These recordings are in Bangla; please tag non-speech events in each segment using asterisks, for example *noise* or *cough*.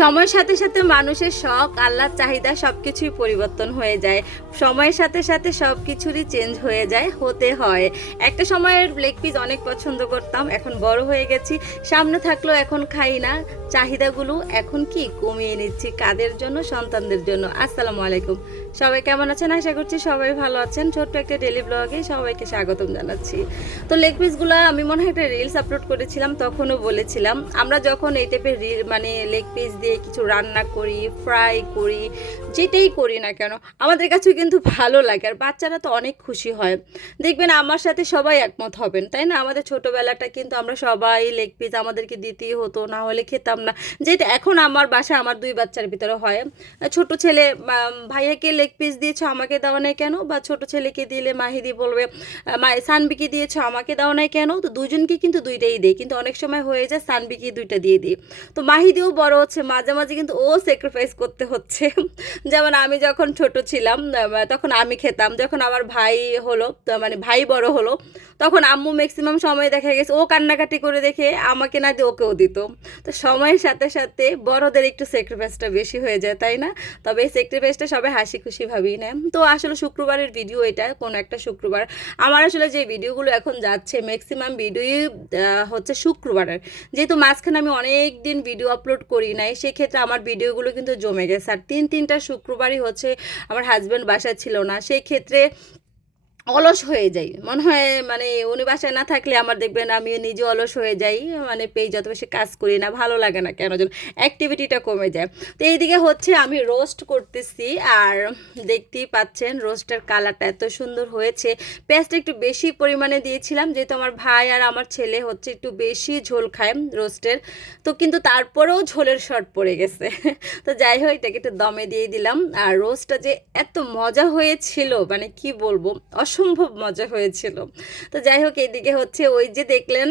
সময়ের সাথে সাথে মানুষের শখ আল্লাহর চাহিদা সব কিছুই পরিবর্তন হয়ে যায়। সময়ের সাথে সাথে সব কিছুরই চেঞ্জ হয়ে যায়, হতে হয়। একটা সময়ের লেগ পিস অনেক পছন্দ করতাম, এখন বড় হয়ে গেছি। সামনে থাকলেও এখন খাই না। চাহিদাগুলো এখন কি? কমিয়ে নিচ্ছি কাদের জন্য? সন্তানদের জন্য। আসসালামু আলাইকুম। সবাই কেমন আছেন? আশা করছি সবাই ভালো আছেন। ছোট্ট একটা ডেলি ব্লগে সবাইকে স্বাগতম জানাচ্ছি। তো লেগ পিসগুলো আমি মনে হয় একটা রিলস আপলোড করেছিলাম, তখনও বলেছিলাম। আমরা যখন এই টাইপের রিল মানে লেগ পিস দিয়ে কিছু রান্না করি ফ্রাই করি, যেটাই করি না কেন, আমাদের কাছেও কিন্তু ভালো লাগে। আর বাচ্চারা তো অনেক খুশি হয়। দেখবেন আমার সাথে সবাই একমত হবেন, তাই না? আমাদের ছোটোবেলাটা কিন্তু আমরা সবাই লেগ পিস আমাদেরকে দিতেই হতো, না হলে খেতাম না। যেটা এখন আমার বাসা আমার দুই বাচ্চার ভিতরে হয়। ছোট ছেলে ভাইয়াকে লেগ পিস দিয়েছ আমাকে দাও নাই কেন? বা ছোট ছেলেকে দিলে মাহিদি বলবে সানবিকে দিয়েছ আমাকে দাও নাই কেন? তো দুজনকে কিন্তু দুইটাই দেয়, কিন্তু অনেক সময় হয়ে যায় সানবিকে দুইটা দিয়ে দিই। তো মাহিদিও বড় হচ্ছে মাঝে মাঝে কিন্তু ও স্যাক্রিফাইস করতে হচ্ছে। *laughs* যেমন আমি যখন ছোট ছিলাম তখন আমি খেতাম, যখন আমার ভাই হলো মানে ভাই বড় হলো, তখন আম্মু ম্যাক্সিমাম সময় দেখা গেছে, ও কান্নাকাটি করে দেখে আমাকে না দিয়ে ওকেও দিত। তো সময়ের সাথে সাথে বড়দের একটু স্যাক্রিফাইসটা বেশি হয়ে যায়, তাই না? তবে এই স্যাক্রিফাইসটা সবাই হাসি খুশি ভাবেই না তো আসলে শুক্রবারের ভিডিও এটা, কোন একটা শুক্রবার। আমার আসলে যে ভিডিওগুলো এখন যাচ্ছে ম্যাক্সিমাম ভিডিওই হচ্ছে শুক্রবারের। যেহেতু মাঝখানে আমি অনেক দিন ভিডিও আপলোড করি নাই, সেক্ষেত্রে আমার ভিডিওগুলো কিন্তু জমে গেছে। আর তিন, তিনটা শুক্রবারই হচ্ছে, আমার হাজব্যান্ড বাসায় ছিল না। সেই ক্ষেত্রে অলস হয়ে যাই। মনে হয় মানে উনি বাসায় না থাকলে আমার দেখবেন আমি নিজে অলস হয়ে যাই মানে পেয়ে যত বেশি কাজ করি না, ভালো লাগে না কেন যেন অ্যাক্টিভিটিটা কমে যায়। তো এইদিকে হচ্ছে আমি রোস্ট করতেছি আর দেখতেই পাচ্ছেন রোস্টের কালারটা এত সুন্দর হয়েছে। পেঁয়াজটা একটু বেশি পরিমাণে দিয়েছিলাম, যেহেতু আমার ভাই আর আমার ছেলে হচ্ছে একটু বেশি ঝোল খায় রোস্টের তো কিন্তু তারপরেও ঝোলের শর্ট পড়ে গেছে। তো যাই হোক, এটাকে একটু দমে দিয়ে দিলাম। আর রোস্টটা যে এত মজা হয়েছিল মানে কি বলব অসম্ভব মজা হয়েছিল। তো যাই হোক এইদিকে হচ্ছে ওই যে দেখলেন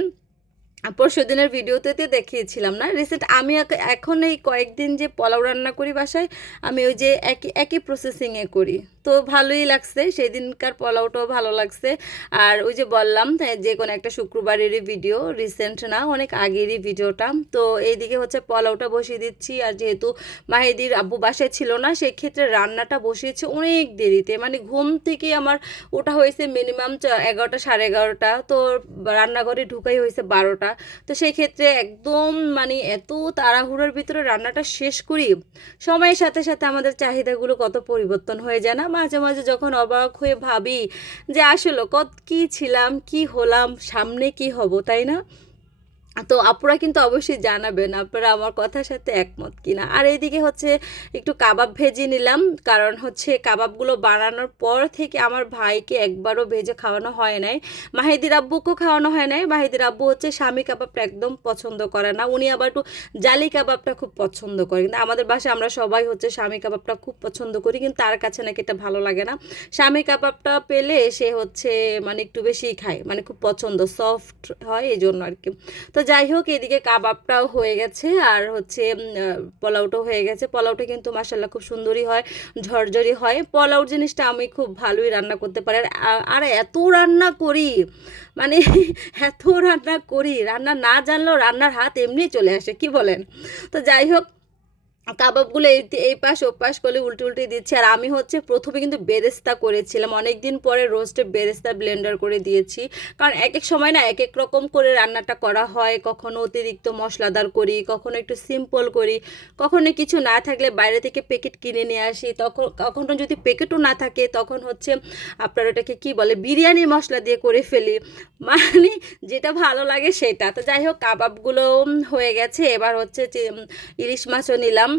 পরশু দিনের ভিডিওতে দেখিয়েছিলাম না রিসেন্ট আমি এখন এই কয়েকদিন যে পোলাও রান্না করি বাসায়, আমি ওই যে একই একই প্রসেসিংয়ে করি। তো ভালোই লাগছে। সেই দিনকার পোলাওটাও ভালো লাগছে। আর ওই যে বললাম যে কোনো একটা শুক্রবারেরই ভিডিও রিসেন্ট না, অনেক আগেরই ভিডিওটা তো এইদিকে হচ্ছে পোলাওটা বসিয়ে দিচ্ছি। আর যেহেতু মাহেদির আব্বু বাসায় ছিল না, সেক্ষেত্রে রান্নাটা বসিয়েছে অনেক দেরিতে। মানে ঘুম থেকে আমার ওটা হয়েছে মিনিমাম এগারোটা, সাড়ে এগারোটা। তো রান্নাঘরে ঢুকাই হয়েছে বারোটা। তো সেই ক্ষেত্রে একদম মানে এত তাড়াহুড়োর ভিতরে রান্নাটা শেষ করি, সময়ের সাথে সাথে আমাদের চাহিদাগুলো কত পরিবর্তন হয়ে যায় না? মাঝে মাঝে যখন অবাক হয়ে ভাবি যে আসলে কত কি ছিলাম, কি হলাম, সামনে কি হব, তাই না? তো আপুরা কিন্তু অবশ্যই জানাবেন, আপনারা আমার কথার সাথে একমত কিনা। আর এইদিকে হচ্ছে একটু কাবাব ভেজে নিলাম, কারণ হচ্ছে কাবাবগুলো বানানোর পর থেকে আমার ভাইকে একবারও ভেজে খাওয়ানো হয় নাই। মাহিদির আব্বুকেও খাওয়ানো হয় নাই, মাহিদির আব্বু হচ্ছে স্বামী কাবাবটা একদম পছন্দ করে না, উনি আবার একটু জালি কাবাবটা খুব পছন্দ করে। কিন্তু আমাদের বাসায় আমরা সবাই হচ্ছে স্বামী কাবাবটা খুব পছন্দ করি, কিন্তু তার কাছে নাকি এটা ভালো লাগে না। স্বামী কাবাবটা পেলে সে হচ্ছে মানে একটু বেশিই খায় মানে খুব পছন্দ, সফট হয়, এই জন্য আর কি। তো যাই হোক, এদিকে কাবাবটাও হয়ে গেছে আর হচ্ছে পোলাওটাও হয়ে গেছে। পোলাওটা কিন্তু মাসাল্লাহ খুব সুন্দরই হয়, ঝরঝরি হয়। পোলাও জিনিসটা আমি খুব ভালোই রান্না করতে পারি। আর এত রান্না করি মানে *laughs* এত রান্না করি, রান্না না জানলেও রান্নার হাত এমনি চলে আসে, কি বলেন? তো যাই হোক কাবাবগুলো এই এই পাশ, ও পাশ করে উল্টে উল্টে দিচ্ছি। আর আমি হচ্ছে প্রথমে কিন্তু বেরেস্তা করেছিলাম। অনেক দিন পরে রোস্টে বেরেস্তা ব্লেন্ডার করে দিয়েছি। কারণ এক এক সময় না এক এক রকম করে রান্নাটা করা হয়। কখনো অতিরিক্ত মশলাদার করি, কখনো একটু সিম্পল করি। কখনো কিছু না থাকলে বাইরে থেকে প্যাকেট কিনে নিয়ে আসি। তখন কখনো যদি প্যাকেটও না থাকে, তখন হচ্ছে আপনার ওটাকে কি বলে, বিরিয়ানি মশলা দিয়ে করে ফেলি। মানে যেটা ভালো লাগে সেটা। তো যাই হোক কাবাবগুলো হয়ে গেছে। এবার হচ্ছে ইলিশ মাছও নিলাম।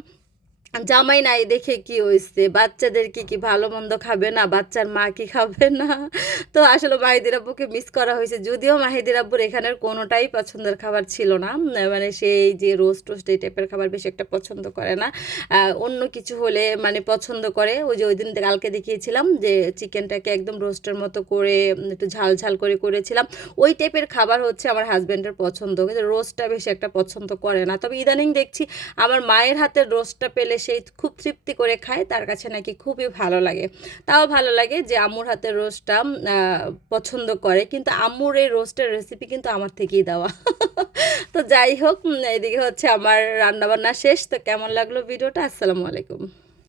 জামাই নাই দেখে কি হয়েছে বাচ্চাদের কি কি ভালো মন্দ খাবে না? বাচ্চার মা কি খাবে না? তো আসলে মাহিদির আব্বুকে মিস করা হয়েছে। যদিও মাহিদির আব্বুর এখানের কোনোটাই পছন্দের খাবার ছিল না। মানে সেই যে রোস্ট টোস্ট এই টাইপের খাবার বেশি একটা পছন্দ করে না। অন্য কিছু হলে মানে পছন্দ করে। ওই যে ওই দিন কালকে দেখিয়েছিলাম যে চিকেনটাকে একদম রোস্টের মতো করে একটু ঝাল ঝাল করে করেছিলাম। ওই টাইপের খাবার হচ্ছে আমার হাজব্যান্ডের পছন্দ। কিন্তু রোস্টটা বেশি একটা পছন্দ করে না। তবে ইদানিং দেখছি আমার মায়ের হাতের রোস্টটা পেলে সেই খুব তৃপ্তি করে খায়, তার কাছে নাকি খুবই ভালো লাগে। তাও ভালো লাগে যে আম্মুর হাতের রোস্টটা পছন্দ করে, কিন্তু আম্মুর এই রোস্টের রেসিপি কিন্তু আমার থেকেই দেওয়া। *laughs* তো যাই হোক এদিকে হচ্ছে আমার রান্নাবান্না শেষ। তো কেমন লাগল ভিডিওটা? আসসালামু আলাইকুম।